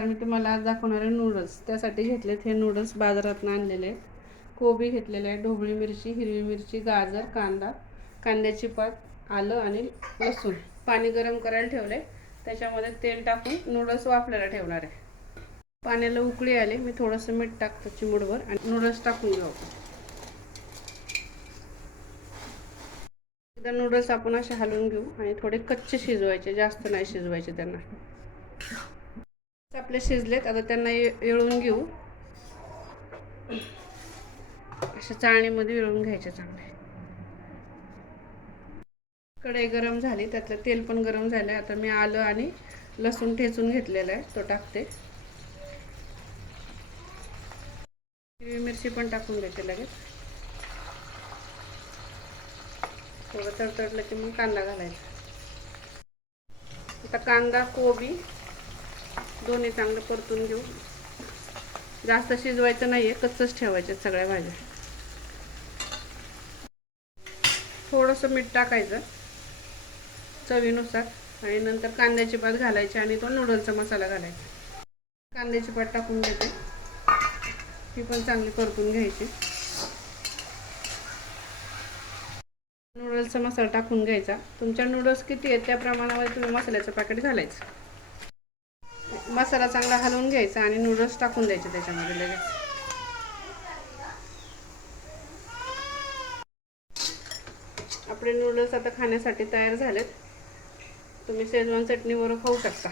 मी तुम्हाला आज दाखवणार आहे नूडल्स त्यासाठी घेतलेत हे नूडल्स बाजारातून आणलेले आहेत. कोबी घेतलेले आहे ढोबळी मिरची हिरवी मिरची गाजर कांदा कांद्याची पात आलं आणि लसूण. पाणी गरम करायला ठेवले त्याच्यामध्ये तेल टाकून नूडल्स वाफलायला ठेवणार आहे. पाण्याला उकळी आले मी थोडंसं मीठ टाकतो चिमूटभर आणि नूडल्स टाकून घेऊ. एकदा नूडल्स आपण असे हलवून घेऊ आणि थोडे कच्चे शिजवायचे जास्त नाही शिजवायचे त्यांना. आपले शिजलेत आता त्यांना येळून घेऊ. अशा चाळणीमध्ये विळून घ्यायचे चांगले. कढई गरम झाली त्यातलं तेल पण गरम झालं आहे आता मी आलं आणि लसूण ठेचून घेतलेलं आहे तो टाकते. हिरवी मिरची पण टाकून देते लगेच. थोडं तडतडलं की मग कांदा घालायचा. आता कांदा कोबी दोन्ही चांगलं परतून घेऊ. जास्त शिजवायचं नाही आहे कच्चंच ठेवायचे सगळ्या भाज्या. थोडंसं मीठ टाकायचं चवीनुसार आणि नंतर कांद्याची पात घालायची आणि तो नूडलचा मसाला घालायचा. कांद्याची पात टाकून देते ती पण चांगली परतून घ्यायची. नूडल्सचा मसाला टाकून घ्यायचा. तुमच्या नूडल्स किती आहेत त्या प्रमाणावर तुम्ही मसाल्याचं पॅकेट घालायचं. मसाला चांगला हलवून घ्यायचा आणि नूडल्स टाकून द्यायचे त्याच्यामध्ये लगेच. आपले नूडल्स आता खाण्यासाठी तयार झालेत. तुम्ही शेजवान चटणीवर खाऊ शकता.